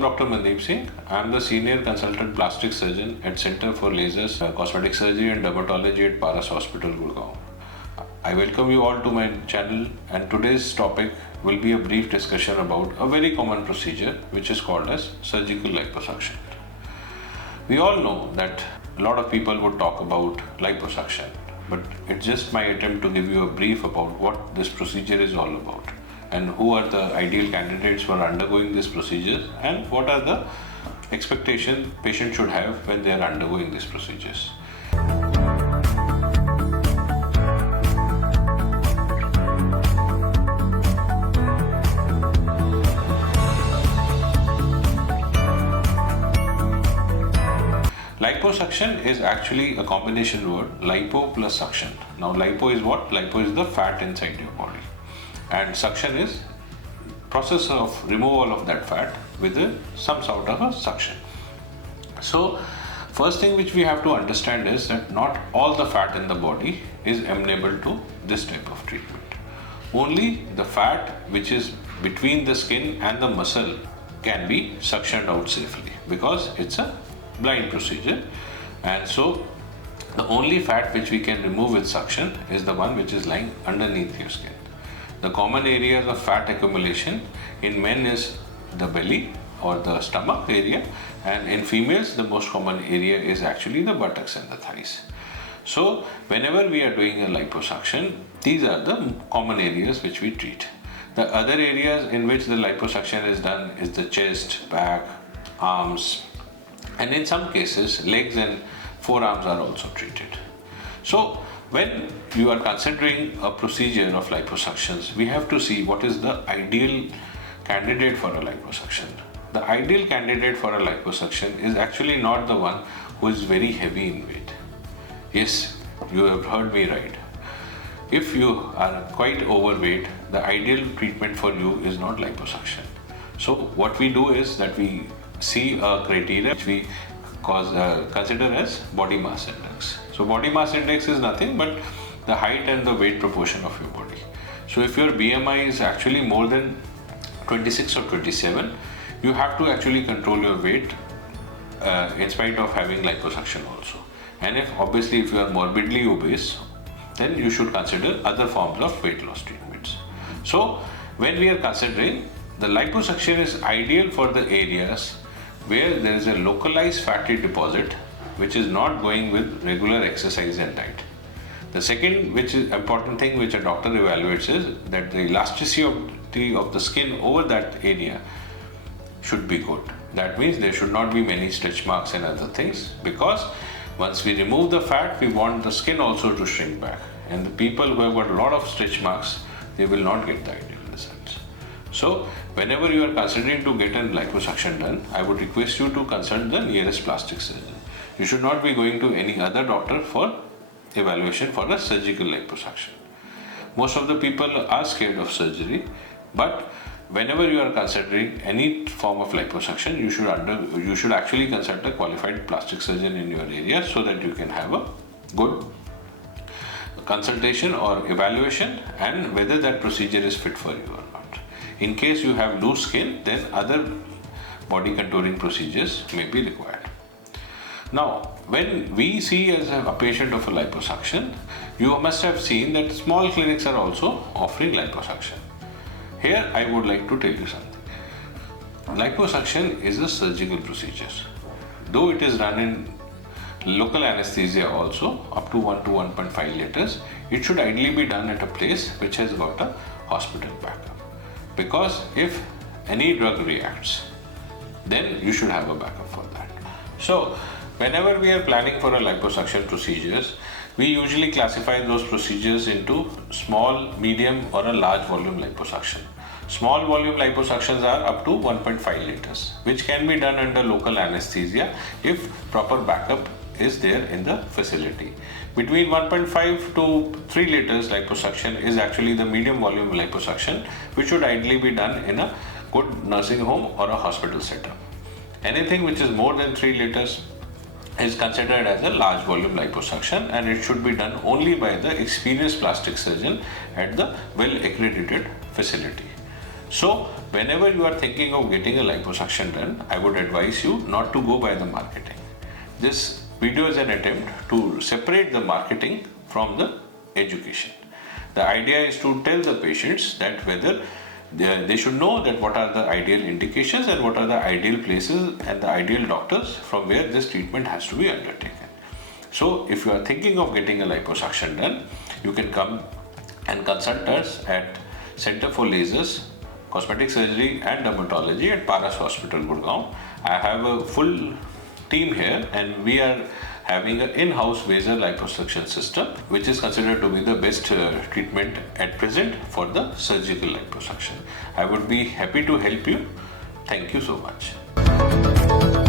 am Dr. Mandeep Singh. I am the Senior Consultant Plastic Surgeon at Center for Lasers, Cosmetic Surgery and Dermatology at Paras Hospital, Gurugram. I welcome you all to my channel, and today's topic will be a brief discussion about a very common procedure which is called as surgical liposuction. We all know that a lot of people would talk about liposuction, but it's just my attempt to give you a brief about what this procedure is all about and who are the ideal candidates for undergoing this procedure and what are the expectations patients should have when they are undergoing these procedures. Liposuction is actually a combination word, lipo plus suction. Now lipo is what? Lipo is the fat inside your body, and suction is process of removal of that fat with some sort of a suction. So first thing which we have to understand is that not all the fat in the body is amenable to this type of treatment. Only the fat which is between the skin and the muscle can be suctioned out safely because it's a blind procedure, and so the only fat which we can remove with suction is the one which is lying underneath your skin. The common areas of fat accumulation in men is the belly or the stomach area, and in females the most common area is actually the buttocks and the thighs. So whenever we are doing a liposuction, these are the common areas which we treat. The other areas in which the liposuction is done is the chest, back, arms, and in some cases legs and forearms are also treated. So when you are considering a procedure of liposuctions, we have to see what is the ideal candidate for a liposuction. The ideal candidate for a liposuction is actually not the one who is very heavy in weight. Yes, you have heard me right. If you are quite overweight, the ideal treatment for you is not liposuction. So what we do is that we see a criteria which we consider as body mass index. So body mass index is nothing but the height and the weight proportion of your body. So if your BMI is actually more than 26 or 27, you have to actually control your weight in spite of having liposuction also. And if you are morbidly obese, then you should consider other forms of weight loss treatments. So when we are considering, the liposuction is ideal for the areas where there is a localized fatty deposit which is not going with regular exercise and diet. The second which is important thing which a doctor evaluates is that the elasticity of the skin over that area should be good. That means there should not be many stretch marks and other things, because once we remove the fat, we want the skin also to shrink back, and the people who have got a lot of stretch marks, they will not get the ideal results. So whenever you are considering to get a liposuction done, I would request you to consult the nearest plastic surgeon. You should not be going to any other doctor for evaluation for a surgical liposuction. Most of the people are scared of surgery, but whenever you are considering any form of liposuction, you should actually consult a qualified plastic surgeon in your area so that you can have a good consultation or evaluation and whether that procedure is fit for you or not. In case you have loose skin, then other body contouring procedures may be required. Now, when we see as a patient of a liposuction, you must have seen that small clinics are also offering liposuction. Here I would like to tell you something. Liposuction is a surgical procedure. Though it is done in local anesthesia also, up to 1 to 1.5 liters, it should ideally be done at a place which has got a hospital backup. Because if any drug reacts, then you should have a backup for that. So whenever we are planning for a liposuction procedures, we usually classify those procedures into small, medium or a large volume liposuction. Small volume liposuctions are up to 1.5 liters, which can be done under local anesthesia if proper backup is there in the facility. Between 1.5 to 3 liters liposuction is actually the medium volume liposuction, which should ideally be done in a good nursing home or a hospital setup. Anything which is more than 3 liters is considered as a large volume liposuction, and it should be done only by the experienced plastic surgeon at the well accredited facility. So whenever you are thinking of getting a liposuction done, I would advise you not to go by the marketing. This video is an attempt to separate the marketing from the education. The idea is to tell the patients that whether they should know that what are the ideal indications and what are the ideal places and the ideal doctors from where this treatment has to be undertaken. So if you are thinking of getting a liposuction done, you can come and consult us at Center for Lasers, Cosmetic Surgery and Dermatology at Paras Hospital, Gurugram. I have a full team here and we are having an in-house laser liposuction system which is considered to be the best treatment at present for the surgical liposuction. I would be happy to help you. Thank you so much.